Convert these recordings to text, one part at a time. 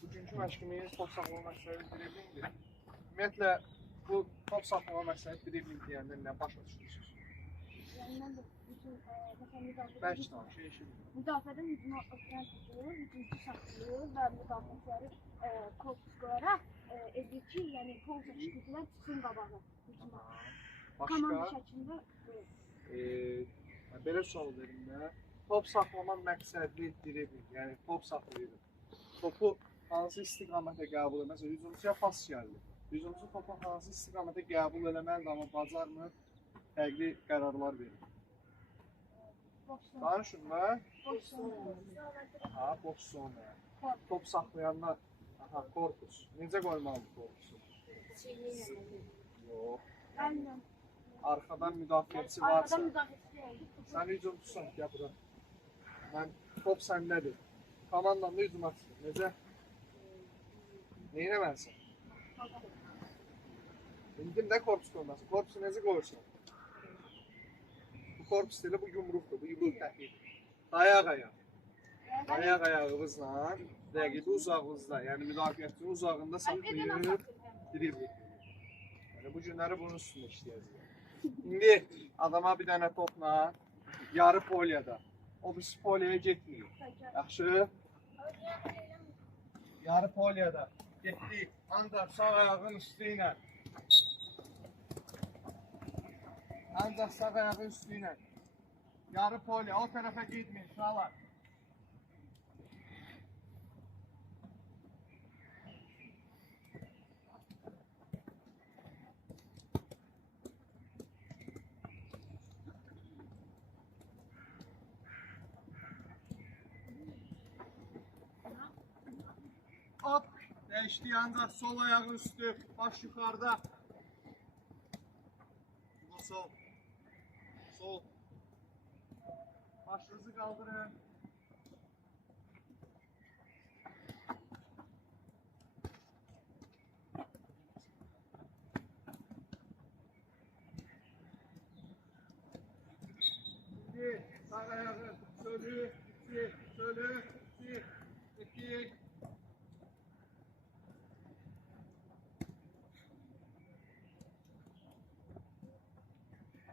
Bugünkü məşqimiz top saxlama məqsədi driblinqdir. Ümumiyyətlə, bu top saxlama məqsədi dribling deyəndə nə başa düşürsünüz? Yəni, mən də bütün, məsələn, Bəlkə tanış, eşidim. müdafiədən hücuma ötürən tutur, hücumçu saxlayır və müdafiəçiləri korpus qoyaraq edir ki, yəni korpus çıxıqlar çıxsın qabağı hücuma. Komanda şəklində belə sual verim də. Top saxlama məqsədli dribling, yəni top saxlayırıq. Topu hansı istiqamətə qəbul edir? Məsələn, hücumçuya pas gəldi. Hücumçu topu hansı istiqamətə qəbul eləməlidir, amma bacarmır, fərqli qərarlar verir. Danışın da. Aha, box zona. Top saxlayanlar. Aha, korpus. Necə qoymalıdır korpusu? Yox. Arxadan müdafiəçi varsa. Sən hücumçusan, gəl bura. Mən top səndədir. Komandamda hücuma çıxır. Necə? Neynəməlisən? İndim də korpus qoymasın. Korpusu necə qoyursan? Bu korpus deyil, bu yumruqdur. Bu yumruq təhliyədir. Dayaq ayaq. Dayaq ayağımızla rəqibi uzağımızda, yəni müdafiəçinin uzağında saxlayıb dribling. Yəni bu günləri bunun üstündə işləyəcəyik. İndi adama bir dənə topla yarı poliyada. O birisi poliyaya getməyib. Yaxşı? Yarı poliyada getdik. Ancaq sağ ayağın üstü ilə. Ancaq sağ ayağın üstü ilə. Yarı poliya. O tərəfə getməyin. Şuralar. Hop, değişti ancaq sol ayağın üstü, baş yukarıda. Sol. Sol. Başınızı kaldırın. Şimdi sağ ayağı, sölü, iki, sölü, iki.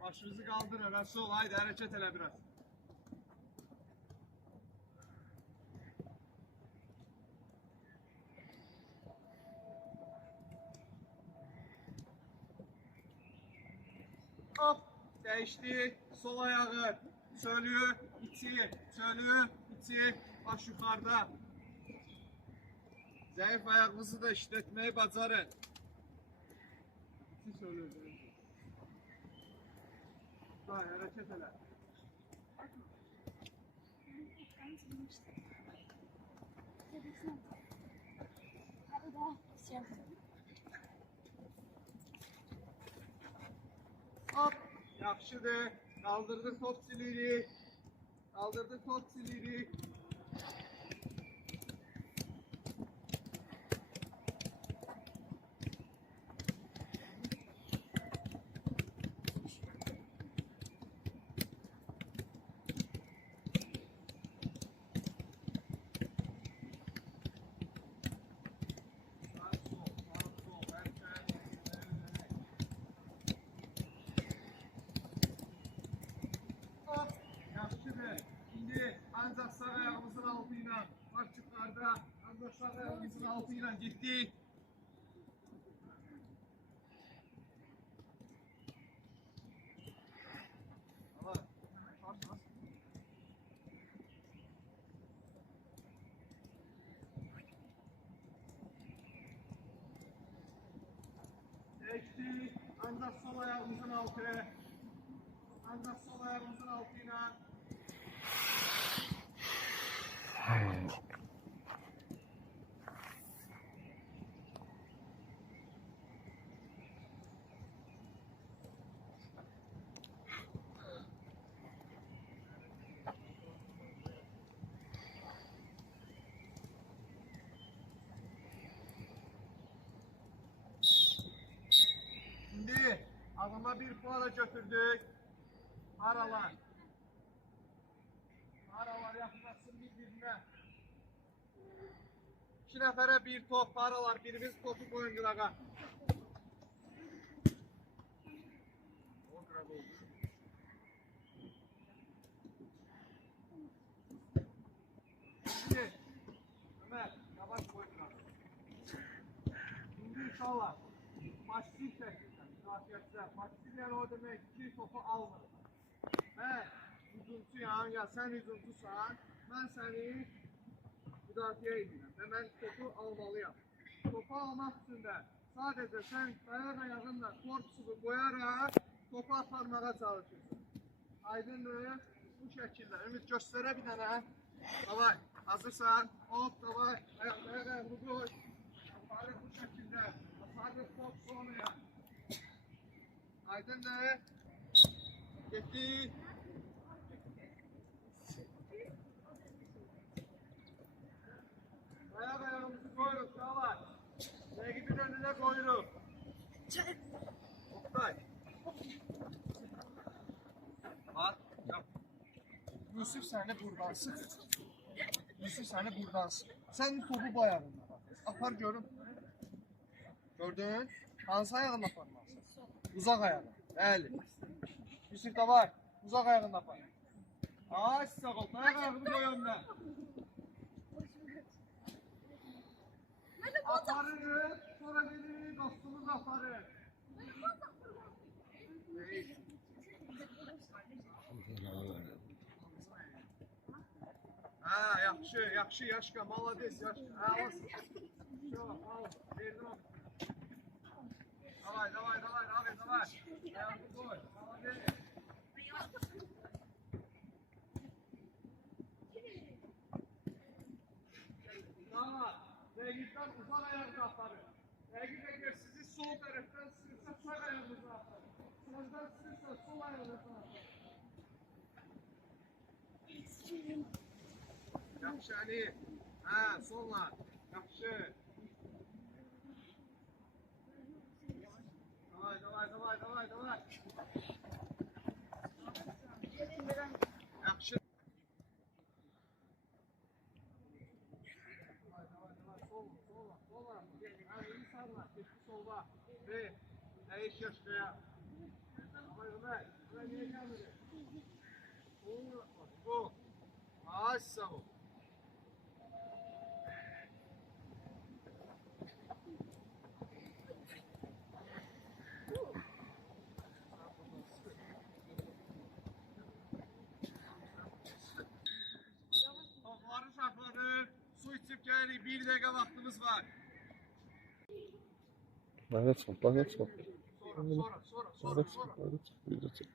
Başınızı kaldırın Resul, haydi hareket ele biraz. Hop, değişti. Sol ayağı, sölü, içi, sölü, içi, baş yukarıda. Zayıf ayağınızı da işletmeyi bacarın. İçi sölü. Hayır, hareket ele. Hop, yaxşıdır. Kaldırdık top silirik. Kaldırdık top silirik. Şimdi ancak sağ ayağımızın altıyla, bak yukarıda, ancak sağ ayağımızın altıyla gittik. Geçtik, ancak sol ayağımızın altı, ancak sol ayağımızın altıyla. Şimdi adama bir puana götürdük. Aralar. Aralar yaklaşsın birbirine. 2 nəfərə bir top paralar. Birimiz topu qoyun qırağa. O qırağa oldu. Şimdi, Ömer, yavaş koy qırağa. Şimdi uşaqlar, maçsız şəkildə, müdafiəçilər, maçsız yəni o demək ki, topu almırıq. Mən hücumçuyam, ya sən hücumçusan, mən səni müdafiə edirəm və mən topu almalıyam. Topu almaq üçün də sadəcə sən dayak ayağınla korpusu qoyaraq topu aparmağa çalışırsın. Aydındır, bu şəkildə. Ümid göstərə bir dənə. Davay, hazırsan. Hop, davay, ayaqlarını qoy. Aparır bu şəkildə. Aparır top sonraya. Aydındır. Getdik. Ayak ayağımızı koyuyoruz Çağlar. Rəqibin önüne koyuyoruz. Oktay. Bak, yap. Yusuf seni buradan sık. Yusuf seni buradan sık. Sen topu bu ayağında bak. Apar görün. Gördün? Hansı ayağında aparmalısın? Uzak ayağında. Bəli. Yusuf da var. Uzak ayağında apar. Ay sağ ol. Ayak ayağını koy önüne. Aparırız, sonra gelir, dostumuz aparır. Ha, yaxşı, yaxşı, Yaşka, malades, Yaşka. Ha, olsun. Çok, al, verdim onu. Davay, davay, davay, davay, davay. Ayağını koy, malades. Tamam. Rəqibdən uzaq ayağını aparır. Rəqib əgər sizi sol tərəfdən sıxırsa sağ ayağınızı aparır. Sağdan sıxırsa sol ayağınızı aparır. Yaxşı Ali. Hə, solla. Yaxşı. Davay, davay, davay, davay, davay. Yaxşı. Solda ve eş yaşaya. Ömer, Ömer niye gelmedi? Bu. Ay sağ ol. Topları sakladı. Su içip geldik. 1 dakika vaktimiz var. Bana çek, bana çek. Sonra. Bana çek, video çek.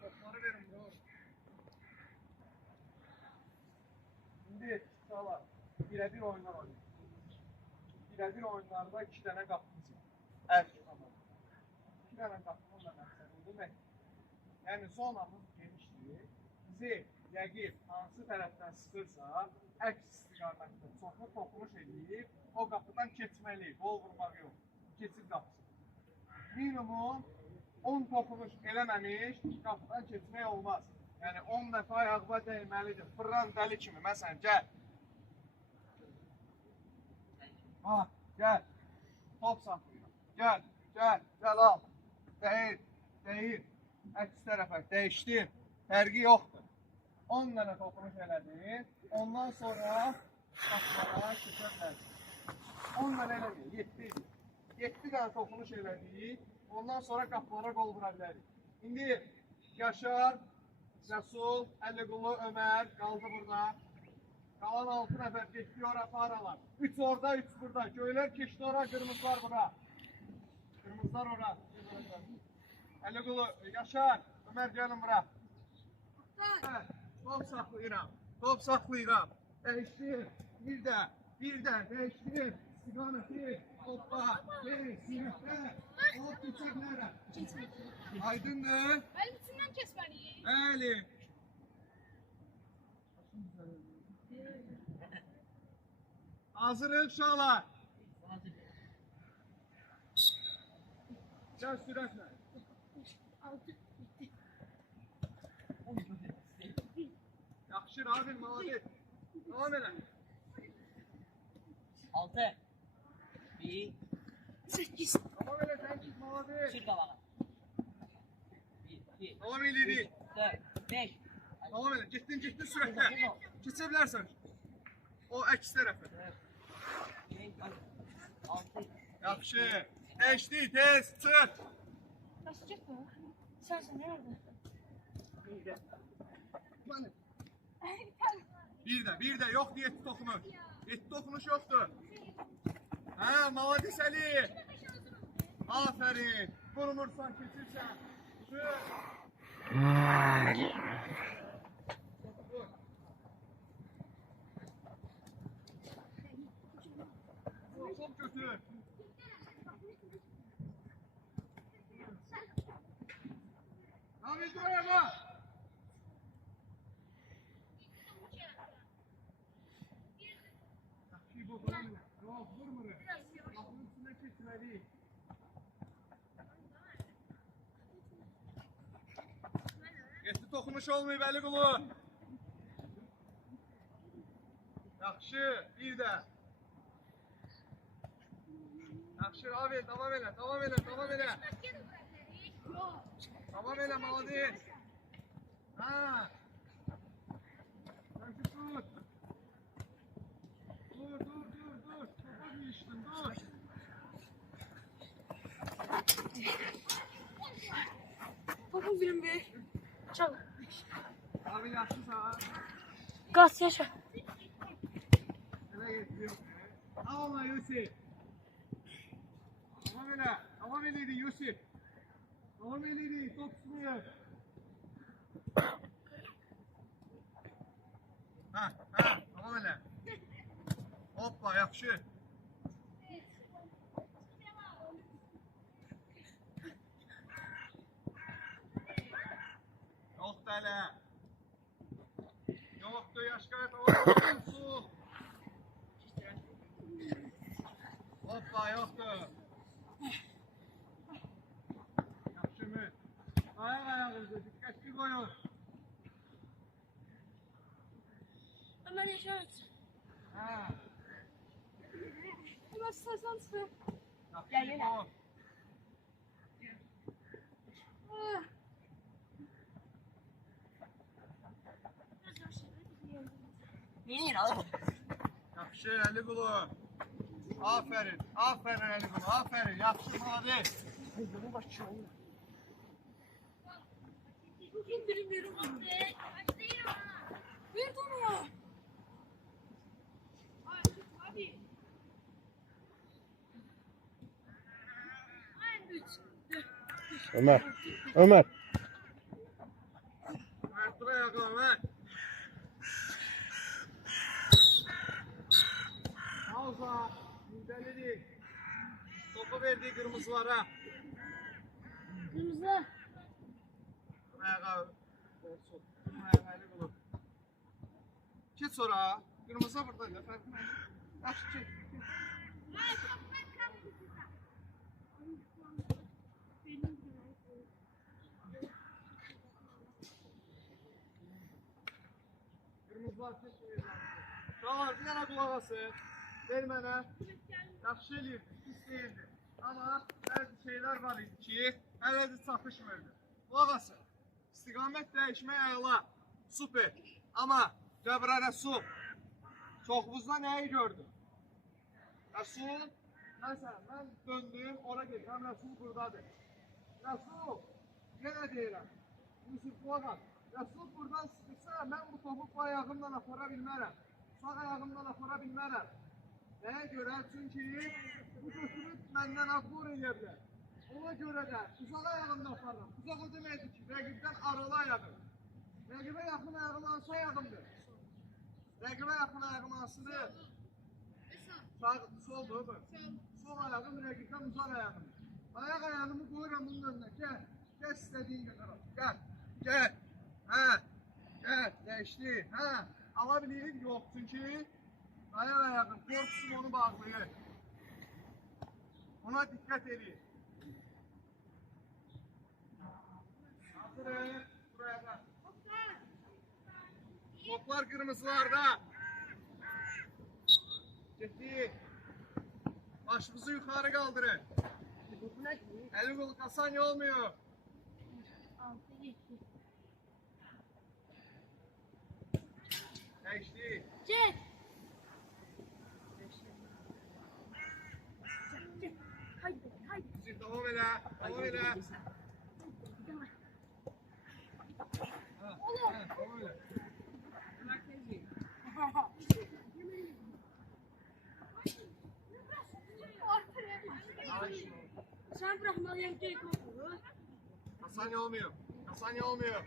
Topları verin bro. Şimdi sağlar. Birebir oyunlar oynuyor. Birebir oyunlarda 2 tane kapımız var. Evet. Tamam. 2 tane kapımız var. Demek. Yani zonamız genişliği bizi rəqib hansı tərəfdən sıxırsa, əks istiqamətdə çoxlu toxunuş edib, o qapıdan keçməliyik, qol vurmaq yox, keçid qapısı. Minimum 10 toxunuş eləməmiş qapıdan keçmək olmaz. Yəni 10 dəfə ayağıma dəyməlidir, fırran dəli kimi, məsələn, gəl. Ha, gəl, top saxlayın, gəl al, deyir, əks tərəfə dəyişdim, fərqi yoxdur. 10 dənə toxunuş elədim, ondan sonra qapılara keçərlər. 10 dənə elədik, 7 dənə toxunuş elədik, ondan sonra qapılara qol vura bilərik. İndi Yaşar, Rəsul, Əliqulu, Ömər qaldı burada. Qalan 6 nəfər keçdi ora paralar. 3 orada, 3 burada. Göylər keçdi ora, qırmızılar bura. Qırmızılar ora. Əliqulu, Yaşar, Ömər gəlin bura. Top saxlayıram. Dəyişdim. Bir də dəyişdim. İstiqaməti, hoppa, sinifdə, hop keçəklərə. Aydındır? Bəli, içindən keçməliyik. Bəli. Hazırıq uşaqlar. Gəl sürətlə. 6, 7. Yaxşı, Rabil, maladi. Devam elə. 6 1 8. Devam elə, sən çıx, maladi. Sür qabağa. 1 2 Devam eləyirik. 4 5 Devam elə, getdin sürətlə. Keçə bilərsən. O əks tərəfə. 6 Yaxşı. Eşdi, tez, çıx. Nasıl çıktı? Sensin nerede? Bir de yok diye 7 dokunuş. 7 dokunuş yoktu. Ha, Maladis Ali. Aferin. Vurmursan, keçirsən. Çıx. Çok kötü. Abi dur ama. Takip o zaman. Yok vurma. Aklın üstüne geçmeli. Yetti dokunuş olmuyor Veli Kulu. Yaxşı, bir de. Yaxşı abi, devam elə, devam elə, devam elə. Devam elə, Maladis. Ha. Sanki dur. Dur. Topa giriştin, dur. Bakın film bir. Çal. Abi yaxşı sağ. Gaz yaşa. Elə getiriyor. Alma Yusuf. Devam eləydi Yusuf. Devam eləydi, top tutmuyor. Ha, devam elə. Hoppa, yaxşı. Yoxdur hələ. Yoxdur, Yaşqaya tamam. Su. Hoppa, yoxdur. Yaxşı mı? Ayağınızı dikkatli koyun. Ömer yaşamak. Ha. Ömer sen sıra. Gel gel. Neyin oğlum? Yaxşı Əli Qulu. Aferin Əli Qulu, aferin. Yaxşı hadi. İndirim yerim abi. Bir tane ya. Abi. Ömer. Ömer. Dur ayakla Ömer. Pauza. Müdahaledik. Topu verdi kırmızılara. Kırmızı. Ayağa. Ayağa Əli Qulu. Keç sonra. Kırmızı burada. Farkı ne? Yaxşı keç. Kırmızılar keç. Tamam, bir yana qulaq asın. Ver mənə. Yaxşı eləyir, pis deyildi. Amma bəzi şeylər var idi ki, hələ də çatışmırdı. Qulaq asın. İstiqamət dəyişmək əla. Super. Amma Cəbrə Rəsul çoxumuzda nəyi gördüm? Rəsul, məsələn, mən döndüm, ora gedirəm, Rəsul buradadır. Rəsul, yenə deyirəm, Yusuf qulaq as. Rəsul buradan sıxırsa, mən bu topu bu ayağımla apara bilmərəm. Sağ ayağımdan apara bilmərəm. Nəyə görə? Çünki bu götürüb məndən azbur edə bilər. Ona görə də uzaq ayağımla aparıram. Uzaq o deməkdir ki, rəqibdən aralı ayağım. Rəqibə yaxın ayağım hansı ayağımdır? Rəqibə yaxın ayağım hansıdır? Soldur bu. Sol ayağım rəqibdən uzaq ayağım. Ayaq ayağımı qoyuram bunun önünə. Gəl. Gəl istədiyin qədər al. Gəl. Hə. Gəl. Dəyişdi. Hə. Ala bilirik? Yox. Çünki Dayan ayağım, korkusun onu bağlayın. Ona dikkat edin. Hazırız. Buraya da. Toplar kırmızılarda. Ciddi. Başımızı yukarı kaldırın. Eli kolu kasan olmuyor. 6-7. Geçti. Çek. Haydi, haydi. Siz devam ele. Devam ele. Oğlum. Devam ele. Sen bırakmalıyım ki kokulu. Kasan olmuyor. Kasan olmuyor.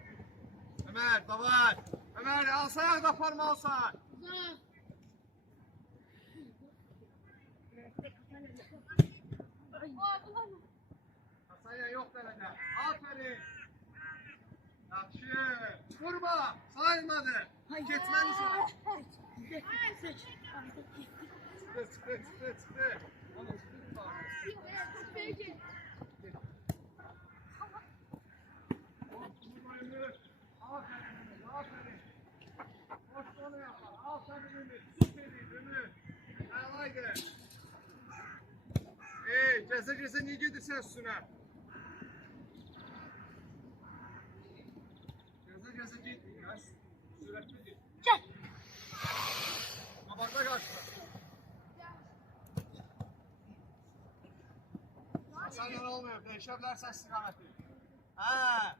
Ömer, davar. Ömer, alsana da parmağı alsana. Güzel. Kasaya yok derece. Aferin. Yaxşı. Vurma. Sayılmadı. Geçmelisin. Çıktı. Onu çıktı. Aferin. Hoş onu yapar. Aferin Ümit. Süperi Ümit. Haydi. Ceza niye gidiyorsun üstüne? Ceza gitmiyor. Sürekli git. Gel. Kabarda kaçtı. Hasan olmuyor. Değişebilirsen istikameti. Ha.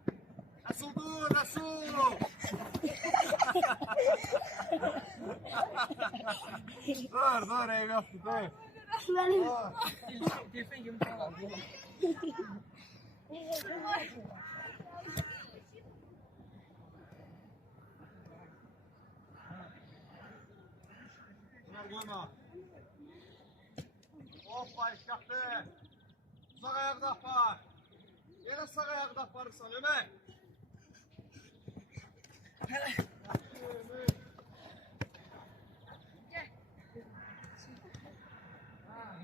Resul dur, Resul. dur, ev yaptı, dur. Telefon gibi falan. Bunlar koyma. Hoppa, iş yaptı. Uzak ayakta apar. Yine sağ ayakta aparırsan Ömer.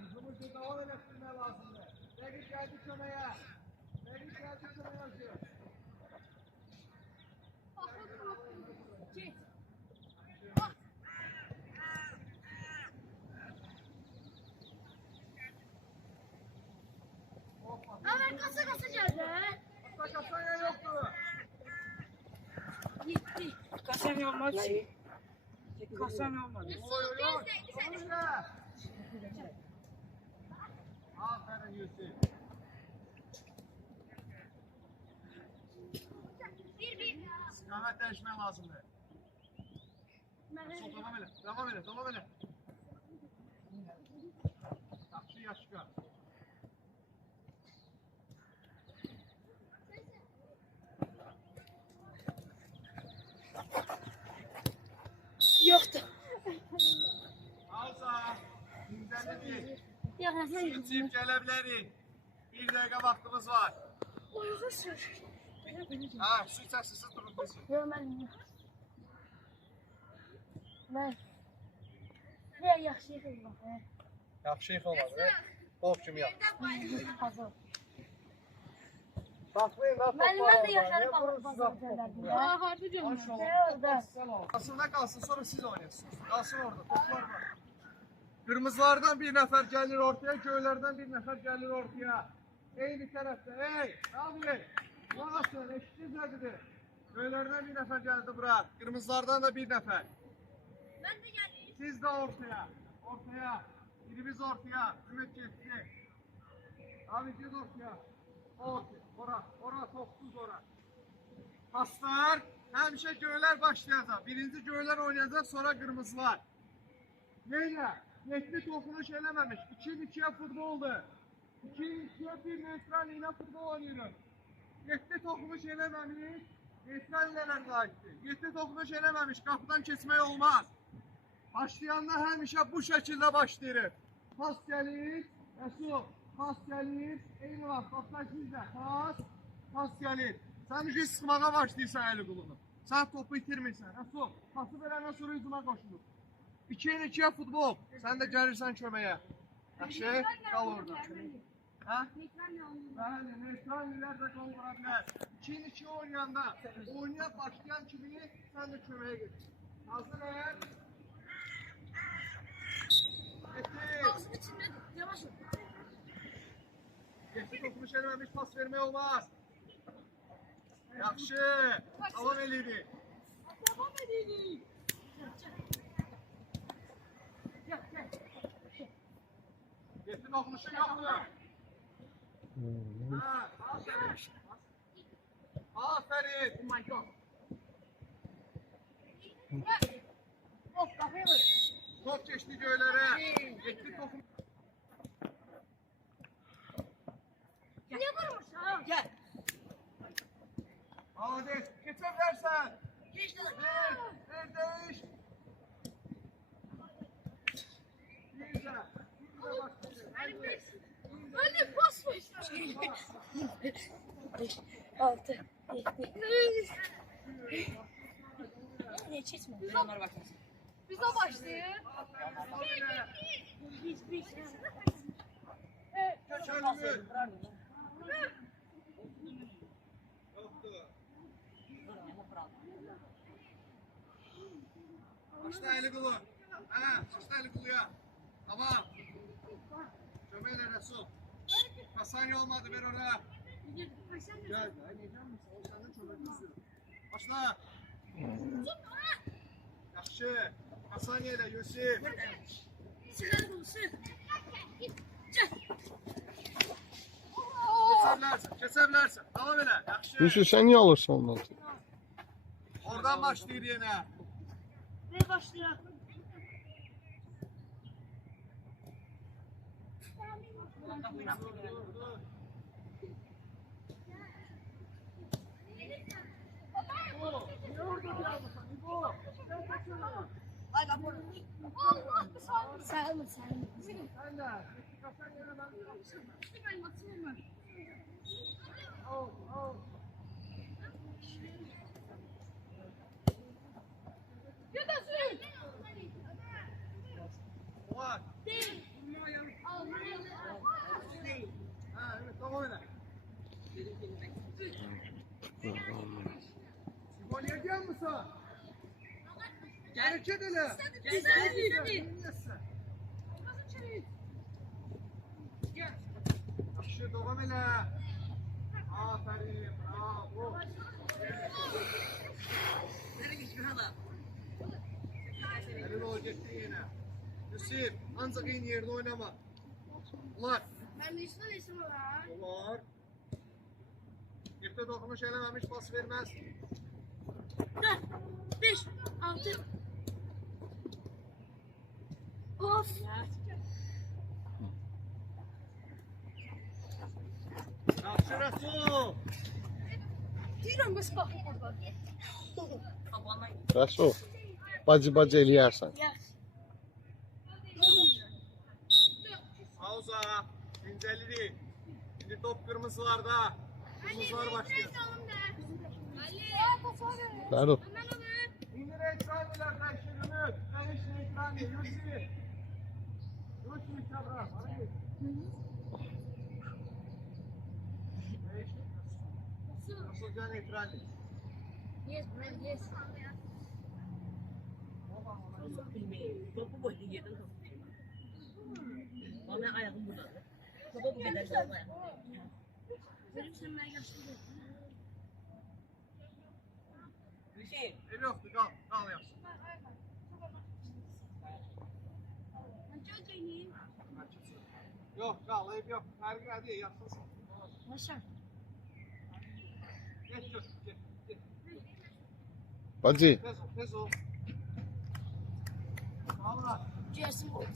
Hızımızı devam ettirmeye lazımdı. Begit geldi çömeye. Ömer kasa geldi. Kasaya yoktu. Gitti. Kasam olmaz. Kasam olmaz. Oy. Sonunda. Aferin Yusuf. İstikamet değişmen lazımdı. Sol devam ele. Yaxşı yaşka. Yoktu. Alsa. Güzel değil. Yakasın. Sütçüyüp gelebilirik. Bir dakika vaktimiz var. Uyuzu sür. Ha, süt sessiz durun biz. Ömer. Ben. Ne yaxşı yıkılma. Yaxşı yıkılmadı. Bol kimi yap. Hazır. Bakmayın lan. Ben de yaşarım balık Ya. harbi diyorum. Aslında kalsın sonra siz oynayasınız. Kalsın orada toplar var. Kırmızılardan bir nefer gelir ortaya, köylerden bir nefer gelir ortaya. Eyni tarafta, ey! Abi! Burası, eşitliğiniz nedir? Köylerden bir nefer geldi bura. Kırmızılardan da bir nefer. Ben de geldim. Siz de ortaya. Ortaya. Birimiz ortaya. Ümit geçti. Abi siz ortaya. Ortaya. Ora, topsuz ora. Paslar. Hemşe köyler başlayacak. Birinci köyler oynayacak, sonra kırmızılar. Neyle? 70 dokunuş elememiş. 2-2'ye futboldu. 2-2'ye bir neutral ile futbol oynuyoruz. 7 dokunuş elememiş. Neutral ileler kayıttı. 7 dokunuş elememiş. Kapıdan kesmeye olmaz. Başlayanda həmişə bu şəkildə başlayırıq. Pas gəlir, Rəsul, pas gəlir, eyni vaxt, baxlar sizdə, pas gəlir. Sən bir sıxmağa başlayırsan əli qulunu. Sən topu itirmirsən, Rəsul, pası verəndən sonra hücuma qoşulur. 2-2'ye futbol. Sen de gelirsən köməyə. Yaxşı, qal orada. Hə? Bəli, neytralilər də qol vura bilər. 2-2 oynayanda, oynaya başlayan kimi sən də köməyə gedir. Hazır ol. Getir. Getir, toxunuş eləməmiş pas vermək olmaz. Yaxşı, davam eləyirik. Getir, toxunuşu yoxdur. Ha, aferin. Aferin. Oh my god. Top geçti göğlere. Getir topu. Niye vurmuşsun? Gel. Hadi geçebilirsen. Ver değiş. Güzel. Anne pas ver. 6, 7. Ne çekme? Onlara bakmasın. Biz o başlayın. Geçelim. Başla eli kulu. Ha, başla eli kuluya. Tamam. Çömeyle Resul. Kasani olmadı, ver oraya. Gel. Başla. Yaxşı. Kasani ile Yusuf. Kesebilirsin. Tamam öyle. Yaxşı. Yusuf sen niye alırsan ondan? Oradan başlayır yine. Ne başlıyor? Sağ olun, sağ olun. Sen de. Kasan yere ben. Oh, oh. Var. Ha, evet, tamam öyle. Gol yediyor musun? Hareket eyle. Yaxşı, devam elə. Aferin, bravo. Elin ol, getdin yine. Yusuf, ancaq eyni yerdə oynama. Ular. Ben de üstüne isim var. Ular. Yurtta dokunuş eləməmiş pas verməz. 4, 5, 6. Of. Yaxşı, Resul. Diyorum biz bak burada. Resul. Bacı eləyərsən. Yes. Pauza. İncelirik. Şimdi top kırmızılarda. Kırmızılar başlıyor. Ferdo. İndir ekranlar karşılığını. Karışın ekranı. Yusuf. Yusuf Sabra. Nasıl can ekranı? Yes, man, yes. Topu boyunca yedim. Bana ayağım burada. Topu bu kadar da olmaya. Benim sınırına yaşlı. Hüseyin. Ev yoktu, kal. Kal yapsın. Yok, kal, ev yok. Her hadi yapsın. Başar. Geç yok, geç. Bacı. Tez ol. Valla. Cesim olacak.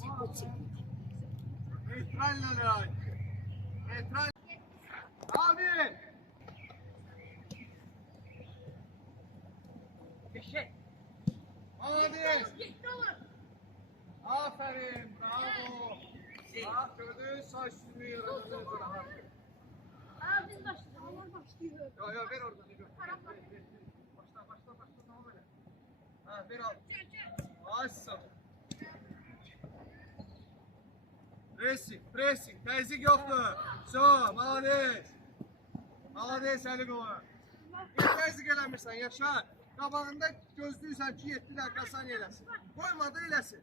Neytraller. Neytral. Abi. Eşek. Abi. Aferin. Bravo. Bak gördün saç sürmeyi yaradığını rahat. Aa biz başladık. Onlar başlıyor. Yo ver oradan. Başla tamam öyle. Ha ver al. Açsın. Pressing. Təzyiq yoxdur. So, malades. Malades Əliqulu. Niyə təzyiq eləmirsən, Yaşar? Qabağında gözləyirsən ki, 7 dəqiqə sən eləsin. Qoymadı eləsin.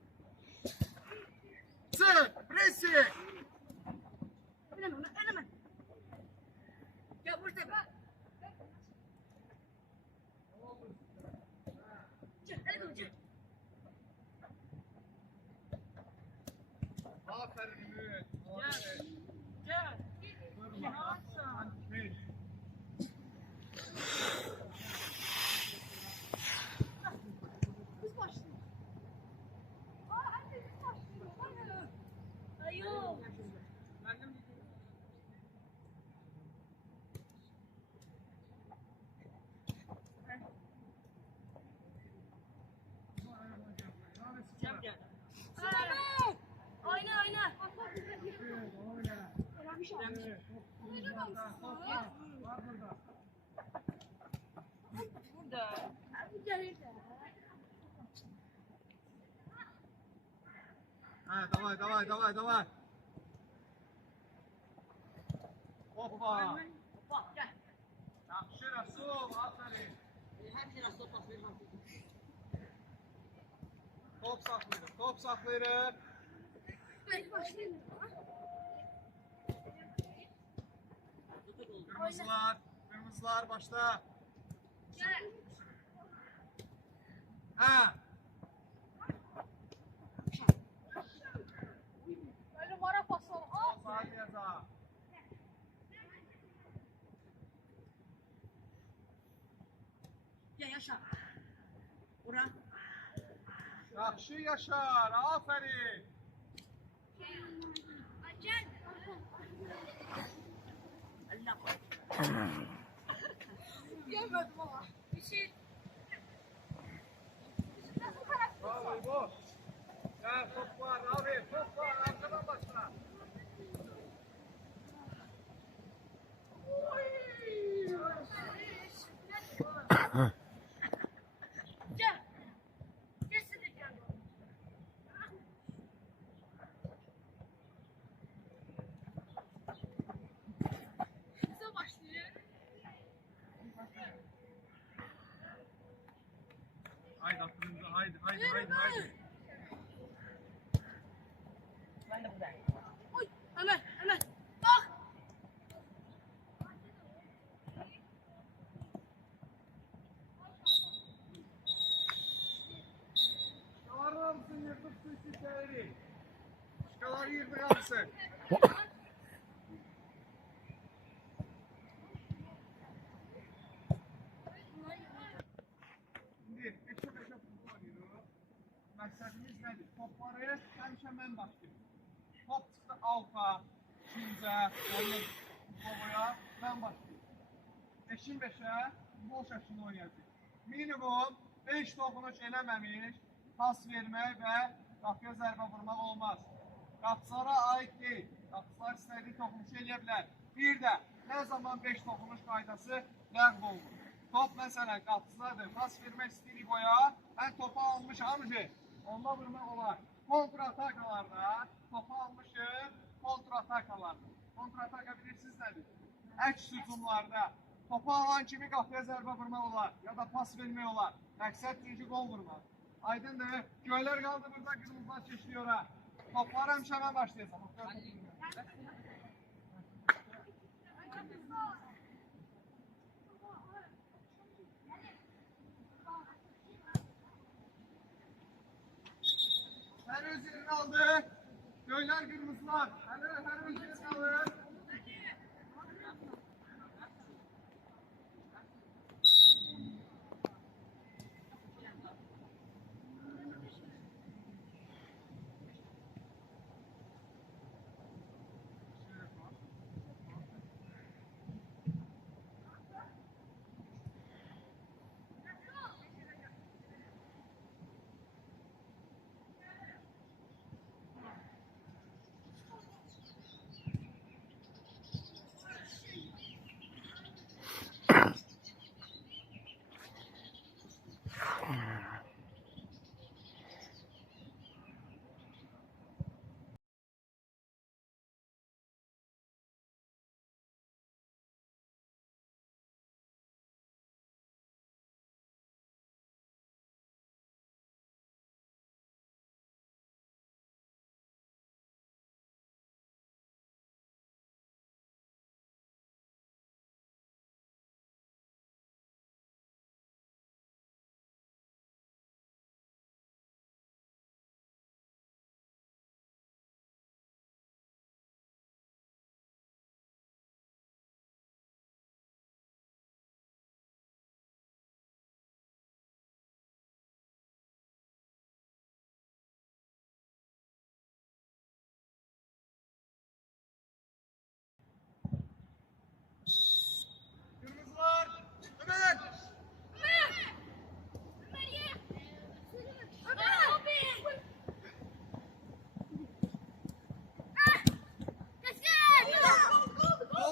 Pressing. Önəmə. Ya burada bak. Gel, hadi gel. Aferin Ümit. Gel. Biz başlıyoruz. Anne biz başlıyoruz. Ayol. Cem gel. Oyna. Burada. Ha, davay. Hoppa. Bak gel. Yaxşı Rasul, aferin. Her şey nasıl paslayacağım. Top saxlayırıq. Biz başlıyoruz. Kırmızılar başla. Gel. Ha. Böyle vara basalım. Hadi yaza. Gel yaşa. Ura. Yaxşı Yaşar, aferin. Gel. Allah. Gelmedim ama. Bir şey. Nasıl karakter? Bravo İbo. Gel top var abi, top var. Arkadan başla. Gel. Kesinlikle gel. Nasıl başlıyor? Haydi aklınıza, haydi. Ben de buradayım. Oy. Hemen. Bak. Çağırır mısın yırtıp su içeri? Şikaları yırtık alsın. Şimdi 5'e futbol oynuyoruz. Məqsədimiz nədir? Topları həmişə mən başlayayım. Top çıxdı alfa, ikincə, boya mən başlayayım. 5'in 5'e futbol şəklində oynayacaq. Minimum 5 toxunuş eləməmiş pas vermək və qapıya zərbə vurmaq olmaz. Qapıçılara aid deyil. Qapıçılar istədiyi toxunuşu eləyə bilər. Bir də nə zaman 5 toxunuş qaydası ləğv olunur. Top məsələn qapıçılardır. Pas vermək istəyirik boya. Mən topu almışam. Onunla vurmaq olar. Kontra-atakalarda topu almışım. Kontra-atakalarda. Kontra-ataka bilirsiniz nədir? Əks hücumlarda topu alan kimi qapıya zərbə vurmaq olar. Ya da pas vermək olar. Məqsəd çünki qol vurmaq. Aydındır. Göylər qaldı burada, qırmızılar keçiyor ha. Toplar həmişə mən başlayacağım. Her öz yerini aldı. Göyler kırmızılar. Her öz yerini alır.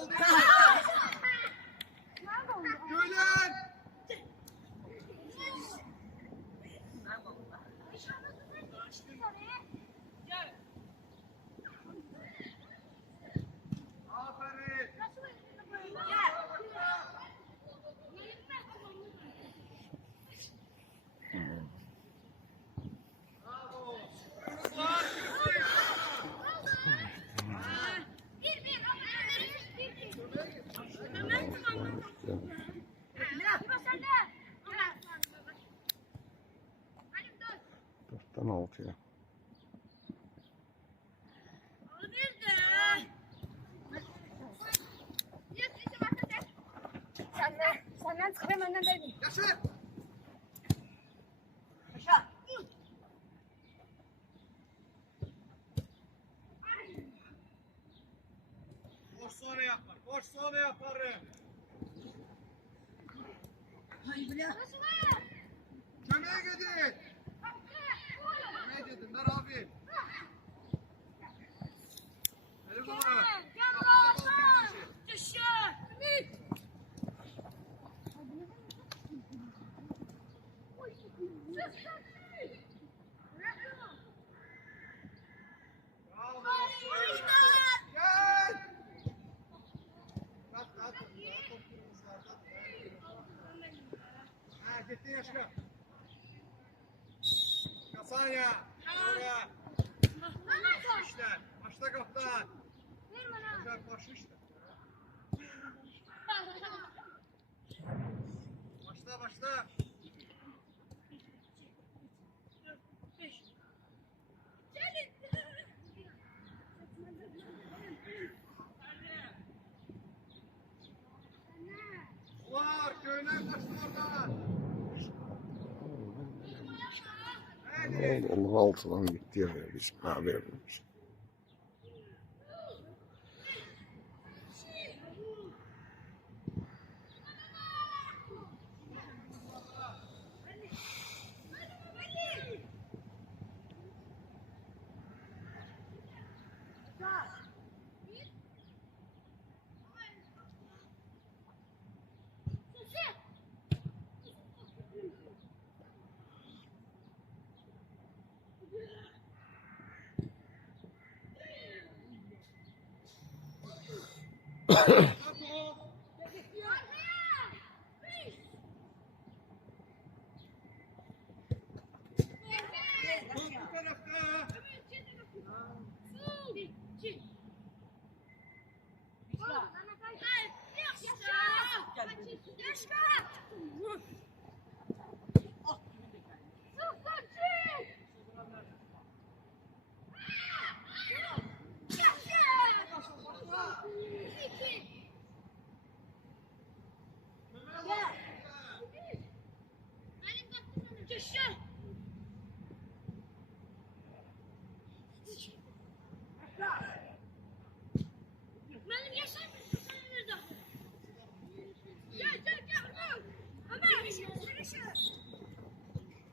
oldu. Gülen. Aferin. Bravo. Kızlar, kızlar. Dörtten altıya. Senden çıkıyorum önden değil. Yaşar. Yaşa. Boş sonra yapar. Boş sonra yaparım. Hayır bile. Kömeğe gidin. Kömeğe gidin. Ver abi. Elif baba. Bravo. Gel. Kalk kalk. Top kırmızılardan. Ha gitti Yaşar. Kasanya. Oraya. İşte. Başla kaptan. Yaşar başı işte. Başla başla. Var köyler kaçtı oradan. Hadi. Allah altıdan gitti ya. Bizim haberimiz. Bu tarafta.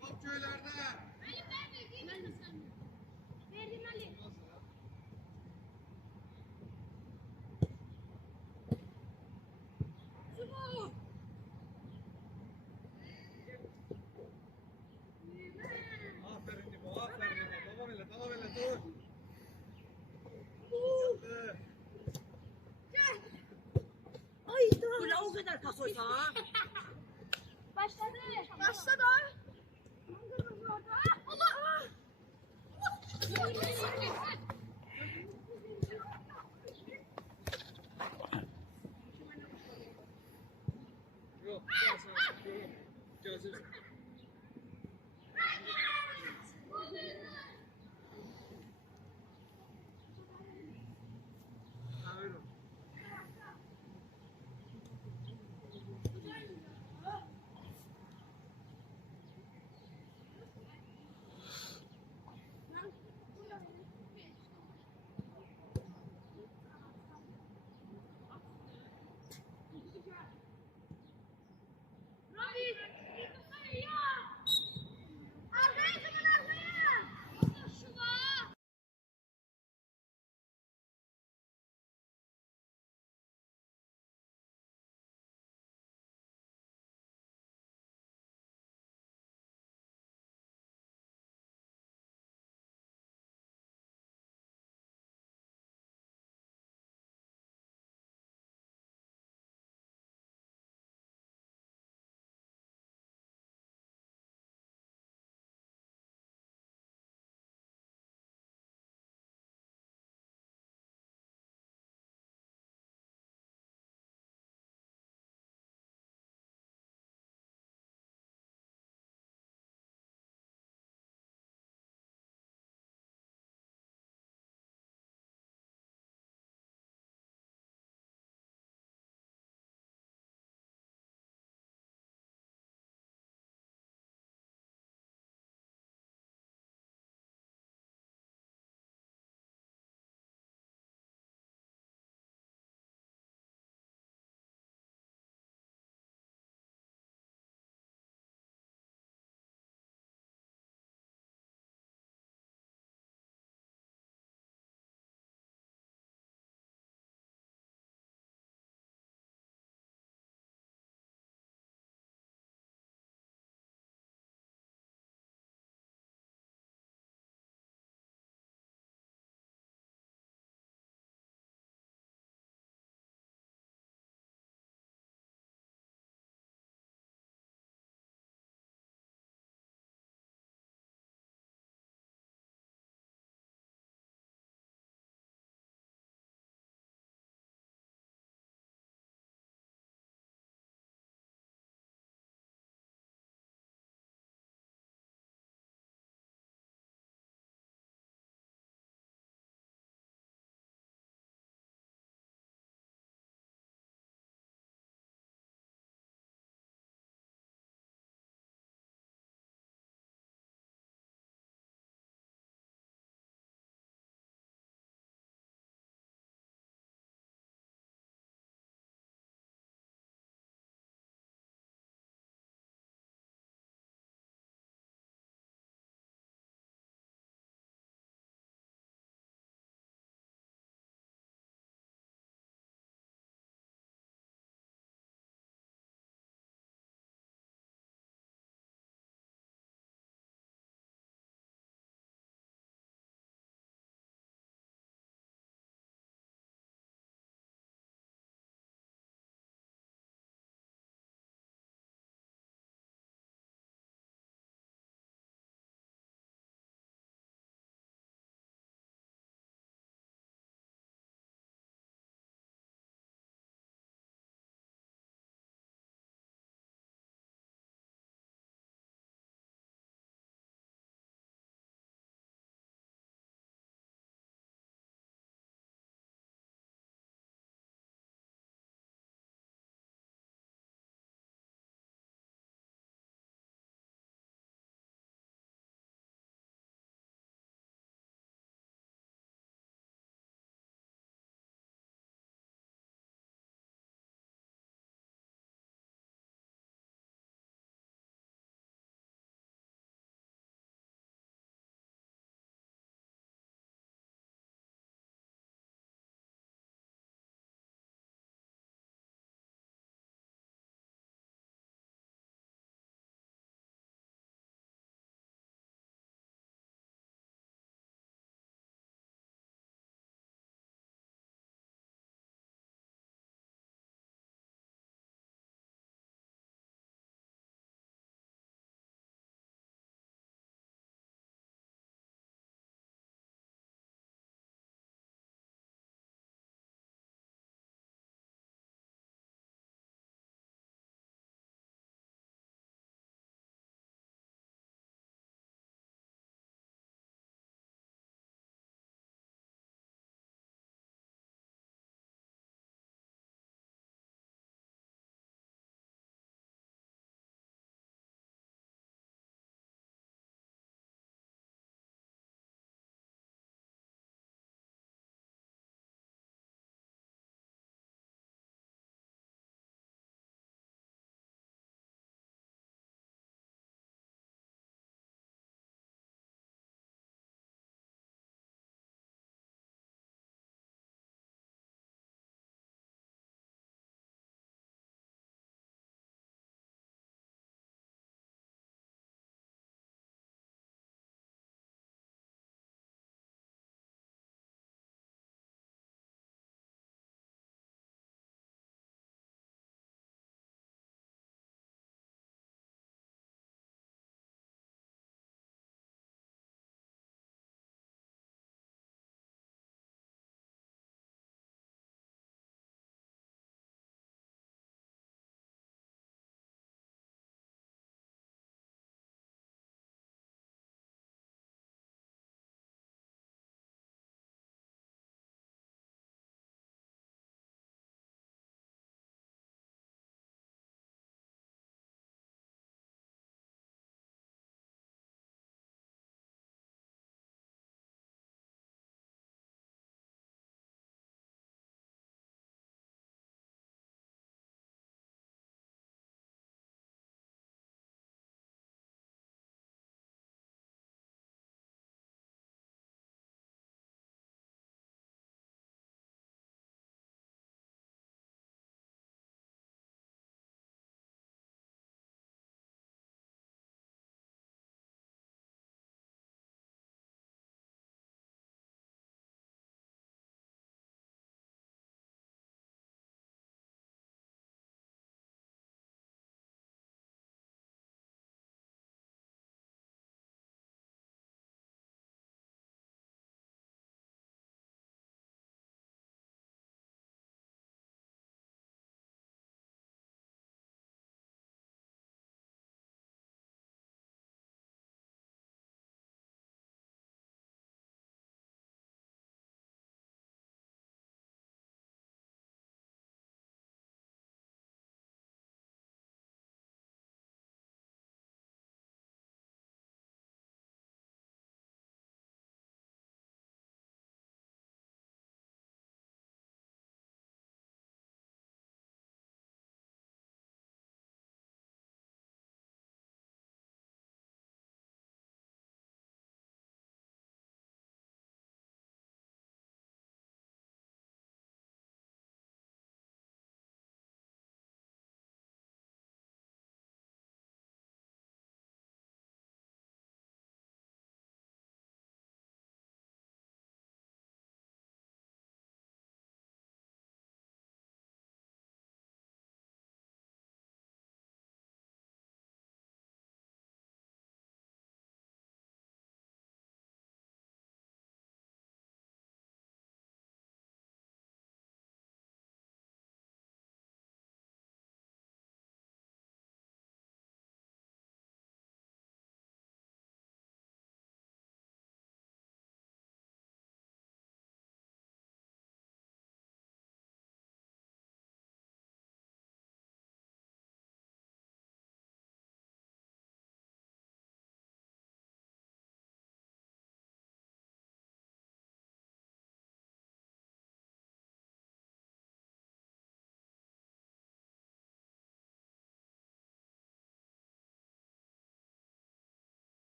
Top köylerde. Aferin İbo, aferin İbo. Devam ele, dur. Bu ne o kadar kasoysa ha? Başladı. Başladı.